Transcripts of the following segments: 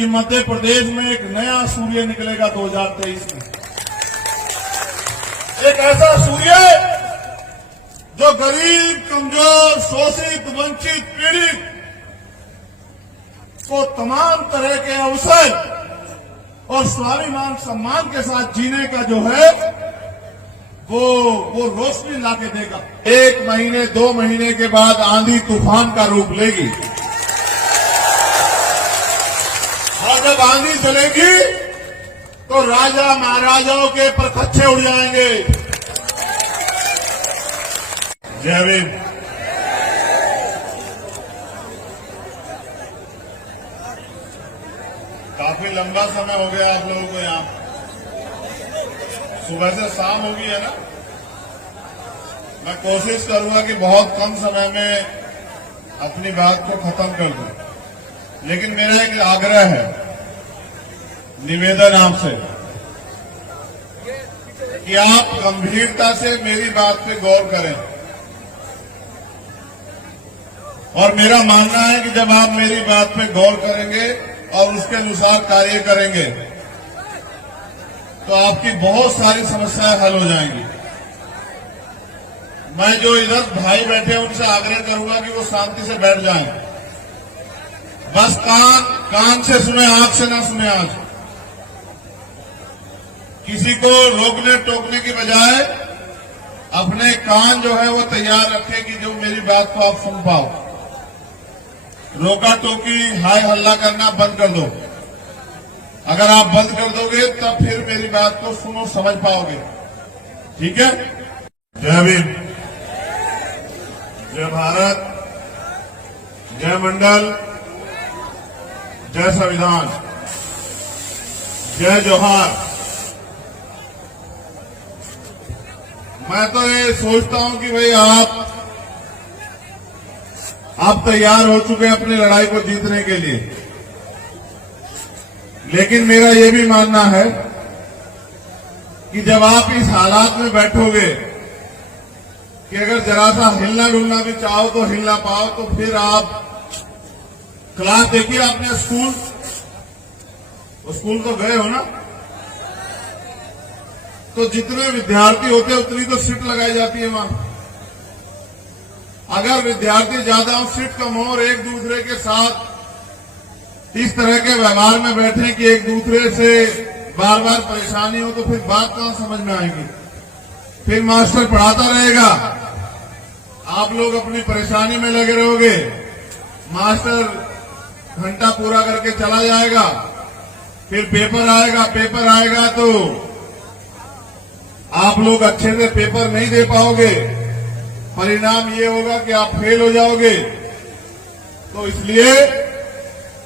कि मध्य प्रदेश में एक नया सूर्य निकलेगा 2023 में। एक ऐसा सूर्य जो गरीब, कमजोर, शोषित, वंचित, पीड़ित को तमाम तरह के अवसर और स्वाभिमान सम्मान के साथ जीने का जो है वो रोशनी लाके देगा। 1 महीने 2 महीने के बाद आंधी तूफान का रूप लेगी और जब आंधी चलेगी तो राजा महाराजाओं के परखच्चे उड़ जाएंगे। जय भीम। काफी लंबा समय हो गया आप लोगों को यहाँ, सुबह से शाम हो गई है ना। मैं कोशिश करूंगा कि बहुत कम समय में अपनी बात को खत्म कर दूं, लेकिन मेरा एक आग्रह है, निवेदन आपसे कि आप गंभीरता से मेरी बात पे गौर करें। और मेरा मानना है कि जब आप मेरी बात पे गौर करेंगे और उसके अनुसार कार्य करेंगे तो आपकी बहुत सारी समस्याएं हल हो जाएंगी। मैं जो इधर भाई बैठे हैं उनसे आग्रह करूंगा कि वो शांति से बैठ जाएं। बस कान से सुने, आंख से ना सुने। आज किसी को रोकने टोकने की बजाय अपने कान जो है वो तैयार रखें कि जो मेरी बात को आप सुन पाओ। रोका टोकी, हाय हल्ला करना बंद कर दो। अगर आप बंद कर दोगे तब फिर मेरी बात को सुनो, समझ पाओगे। ठीक है। जय भीम, जय भारत, जय मंडल, जय संविधान, जय जोहार। मैं तो ये सोचता हूं कि भाई आप तैयार हो चुके हैं अपनी लड़ाई को जीतने के लिए, लेकिन मेरा ये भी मानना है कि जब आप इस हालात में बैठोगे कि अगर जरा सा हिलना डुलना भी चाहो तो हिल ना पाओ, तो फिर आप क्लास देखिए। आपने स्कूल तो गए हो ना, तो जितने विद्यार्थी होते हैं उतनी तो सीट लगाई जाती है वहां। अगर विद्यार्थी ज्यादा हो, सीट कम हो और एक दूसरे के साथ इस तरह के व्यवहार में बैठे कि एक दूसरे से बार बार परेशानी हो, तो फिर बात कहां समझ में आएगी। फिर मास्टर पढ़ाता रहेगा, आप लोग अपनी परेशानी में लगे रहोगे, मास्टर घंटा पूरा करके चला जाएगा, फिर पेपर आएगा तो आप लोग अच्छे से पेपर नहीं दे पाओगे, परिणाम ये होगा कि आप फेल हो जाओगे। तो इसलिए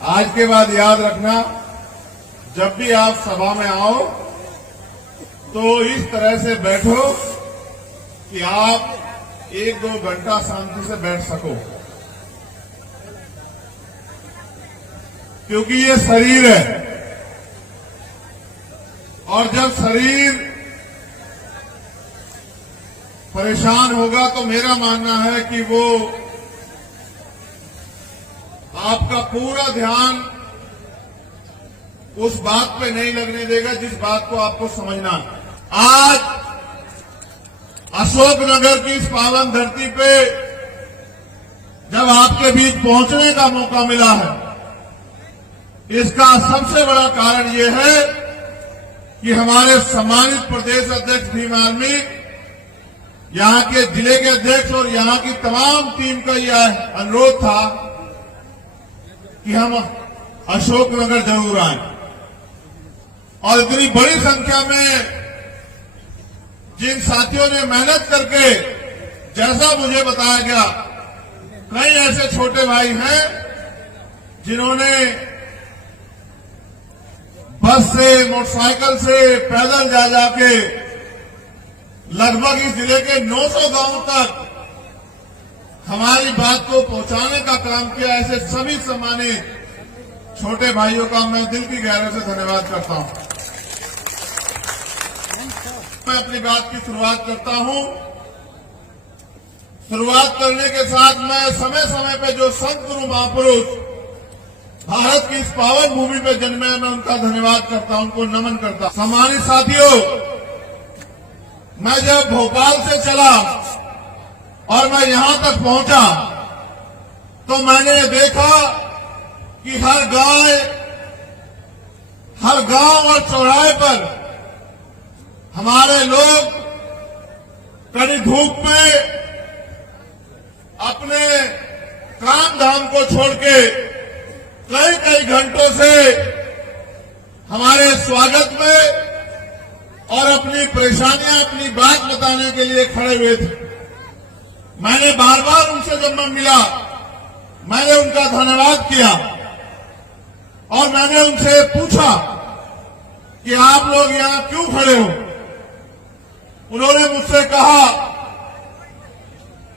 आज के बाद याद रखना, जब भी आप सभा में आओ तो इस तरह से बैठो कि आप 1-2 घंटा शांति से बैठ सको, क्योंकि ये शरीर है और जब शरीर परेशान होगा तो मेरा मानना है कि वो आपका पूरा ध्यान उस बात पे नहीं लगने देगा जिस बात को आपको समझना। आज अशोकनगर की इस पावन धरती पे जब आपके बीच पहुंचने का मौका मिला है, इसका सबसे बड़ा कारण यह है कि हमारे सम्मानित प्रदेश अध्यक्ष भीम आर्मी, यहां के जिले के अध्यक्ष और यहां की तमाम टीम का यह अनुरोध था कि हम अशोकनगर जरूर आए। और इतनी बड़ी संख्या में जिन साथियों ने मेहनत करके, जैसा मुझे बताया गया, कई ऐसे छोटे भाई हैं जिन्होंने बस से, मोटरसाइकिल से, पैदल जा जाके लगभग इस जिले के 900 गांवों तक हमारी बात को पहुंचाने का काम किया। ऐसे सभी सम्मानित छोटे भाइयों का मैं दिल की गहराई से धन्यवाद करता हूं। मैं अपनी बात की शुरुआत करता हूं। शुरुआत करने के साथ मैं समय समय पे जो संत गुरु महापुरुष भारत की इस पावन भूमि पे जन्मे, मैं उनका धन्यवाद करता हूं, उनको नमन करता हूं। सम्मानित साथियों, मैं जब भोपाल से चला और मैं यहां तक पहुंचा तो मैंने देखा कि हर गांव और चौराहे पर हमारे लोग कड़ी धूप में अपने काम धाम को छोड़ के कई घंटों से हमारे स्वागत में और अपनी परेशानियां, अपनी बात बताने के लिए खड़े हुए थे। मैंने बार बार उनसे जब मैं मिला, मैंने उनका धन्यवाद किया और मैंने उनसे पूछा कि आप लोग यहां क्यों खड़े हो। उन्होंने मुझसे कहा,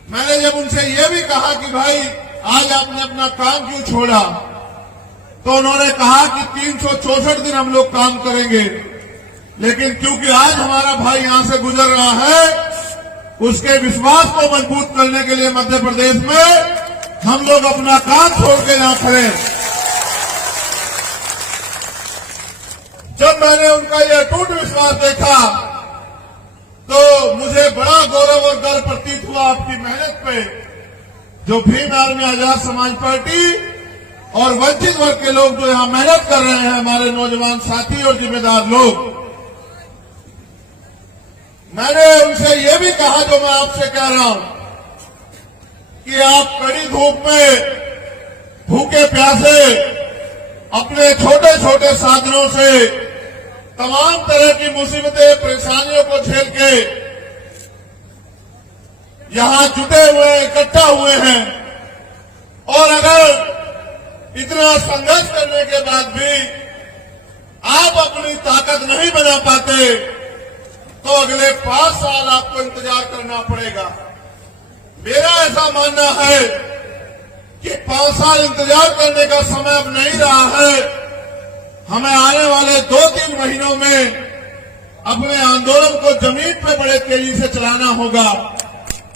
मैंने जब उनसे यह भी कहा कि भाई आज आपने अपना काम क्यों छोड़ा, तो उन्होंने कहा कि 364 दिन हम लोग काम करेंगे, लेकिन क्योंकि आज हमारा भाई यहां से गुजर रहा है, उसके विश्वास को मजबूत करने के लिए मध्य प्रदेश में हम लोग अपना काम छोड़ के यहां खड़े हैं। जब मैंने उनका यह अटूट विश्वास देखा तो मुझे बड़ा गौरव और गर्व प्रतीत हुआ आपकी मेहनत पे, जो भीम आर्मी आजाद समाज पार्टी और वंचित वर्ग के लोग जो यहां मेहनत कर रहे हैं, हमारे नौजवान साथी और जिम्मेदार लोग। मैंने उनसे यह भी कहा, जो मैं आपसे कह रहा हूं, कि आप कड़ी धूप में भूखे प्यासे अपने छोटे छोटे साधनों से तमाम तरह की मुसीबतें, परेशानियों को झेल के यहां जुटे हुए, इकट्ठा हुए हैं, और अगर इतना संघर्ष करने के बाद भी आप अपनी ताकत नहीं बना पाते तो अगले 5 साल आपको इंतजार करना पड़ेगा। मेरा ऐसा मानना है कि 5 साल इंतजार करने का समय अब नहीं रहा है। हमें आने वाले 2-3 महीनों में अपने आंदोलन को जमीन पर बड़े तेजी से चलाना होगा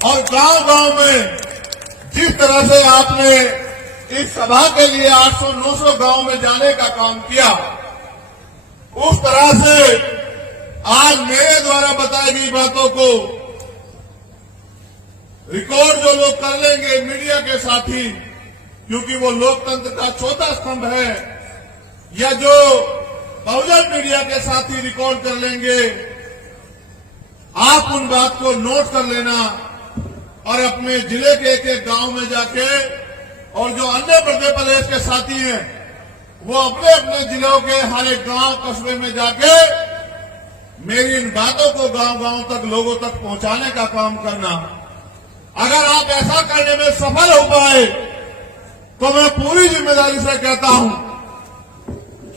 और गांव-गांव में जिस तरह से आपने इस सभा के लिए 800-900 गांव में जाने का काम किया, उस तरह से आज मेरे द्वारा बताई गई बातों को रिकॉर्ड जो लोग कर लेंगे मीडिया के साथी, क्योंकि वो लोकतंत्र का चौथा स्तंभ है, या जो बहुजन मीडिया के साथी रिकॉर्ड कर लेंगे, आप उन बात को नोट कर लेना और अपने जिले के एक गांव में जाके, और जो अन्य मध्य प्रदेश के साथी हैं वो अपने अपने जिलों के हर एक गांव कस्बे में जाके मेरी इन बातों को गांव-गांव तक, लोगों तक पहुंचाने का काम करना। अगर आप ऐसा करने में सफल हो पाए तो मैं पूरी जिम्मेदारी से कहता हूं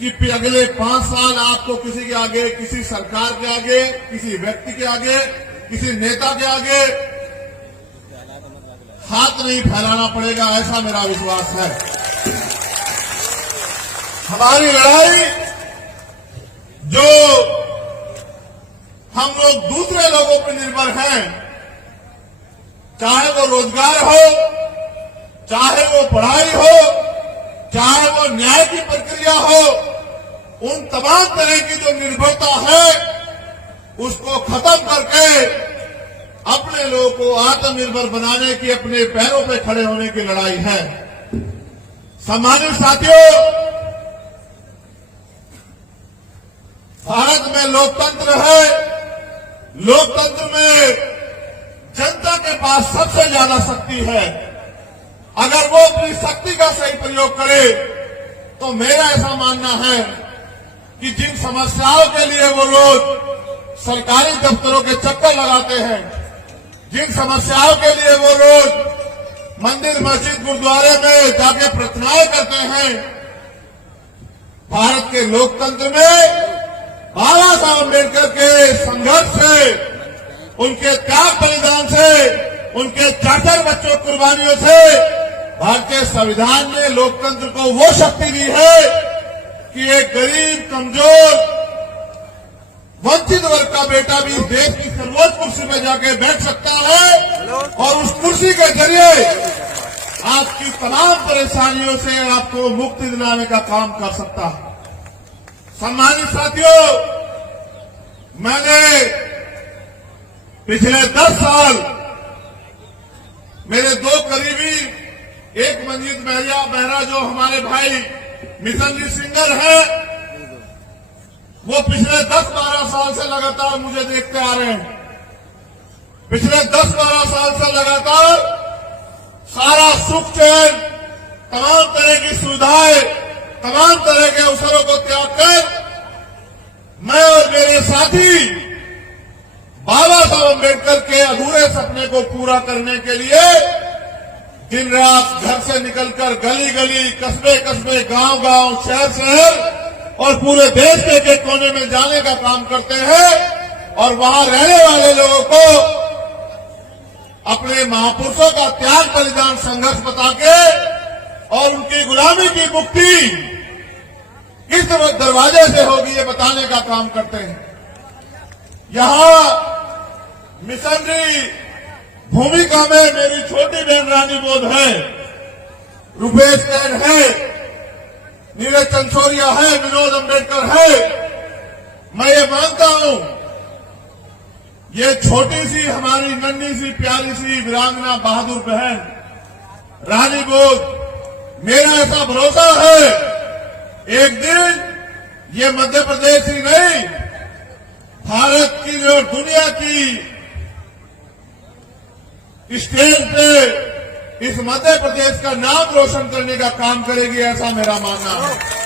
कि अगले 5 साल आपको किसी के आगे, किसी सरकार के आगे, किसी व्यक्ति के आगे, किसी नेता के आगे हाथ नहीं फैलाना पड़ेगा, ऐसा मेरा विश्वास है। हमारी लड़ाई जो हम लोग दूसरे लोगों पर निर्भर हैं, चाहे वो रोजगार हो, चाहे वो पढ़ाई हो, चाहे वो न्याय की प्रक्रिया हो, उन तमाम तरह की जो निर्भरता है उसको खत्म करके अपने लोगों को आत्मनिर्भर बनाने की, अपने पैरों पे खड़े होने की लड़ाई है। सम्मानित साथियों, भारत में लोकतंत्र है। लोकतंत्र में जनता के पास सबसे ज्यादा शक्ति है। अगर वो अपनी शक्ति का सही प्रयोग करे तो मेरा ऐसा मानना है कि जिन समस्याओं के लिए वो रोज सरकारी दफ्तरों के चक्कर लगाते हैं, जिन समस्याओं के लिए वो रोज मंदिर, मस्जिद, गुरुद्वारे में जाके प्रार्थनाएं करते हैं, भारत के लोकतंत्र में बाबा साहब अम्बेडकर के संघर्ष से, उनके त्याग बलिदान से, उनके चाकर बच्चों कुर्बानियों से भारतीय संविधान ने लोकतंत्र को वो शक्ति दी है कि एक गरीब, कमजोर, वंचित वर्ग का बेटा भी देश की सर्वोच्च कुर्सी में जाके बैठ सकता है और उस कुर्सी के जरिए आपकी तमाम परेशानियों से आपको मुक्ति दिलाने का काम कर सकता है। सम्मानित साथियों, मैंने पिछले 10 साल मेरे 2 करीबी, एक मंजीत मेहरा जो हमारे भाई मिशनरी सिंगर है, वो पिछले 10-12 साल से लगातार मुझे देखते आ रहे हैं। पिछले 10-12 साल से लगातार सारा सुख चैन, तमाम तरह की सुविधाएं, तमाम तरह के अवसरों को त्याग कर मैं और मेरे साथी बाबा साहब अम्बेडकर के अधूरे सपने को पूरा करने के लिए दिन रात घर से निकलकर गली गली, कस्बे कस्बे, गांव गांव, शहर शहर और पूरे देश के एक कोने में जाने का काम करते हैं और वहां रहने वाले लोगों को अपने महापुरुषों का त्याग बलिदान संघर्ष बता के और उनकी गुलामी की मुक्ति किस दरवाजे से होगी ये बताने का काम करते हैं। यहां मिशनरी भूमिका में मेरी छोटी बहन रानी बोध है, रुपेश कैन है, नीरज चंसोरिया है, विनोद अम्बेडकर है। मैं ये मानता हूं ये छोटी सी हमारी नन्ही सी प्यारी सी वीरांगना बहादुर बहन रानी बोध, मेरा ऐसा भरोसा है एक दिन ये मध्य प्रदेश ही नहीं, भारत की और दुनिया की स्टेज पे इस मध्य प्रदेश का नाम रोशन करने का काम करेगी, ऐसा मेरा मानना है।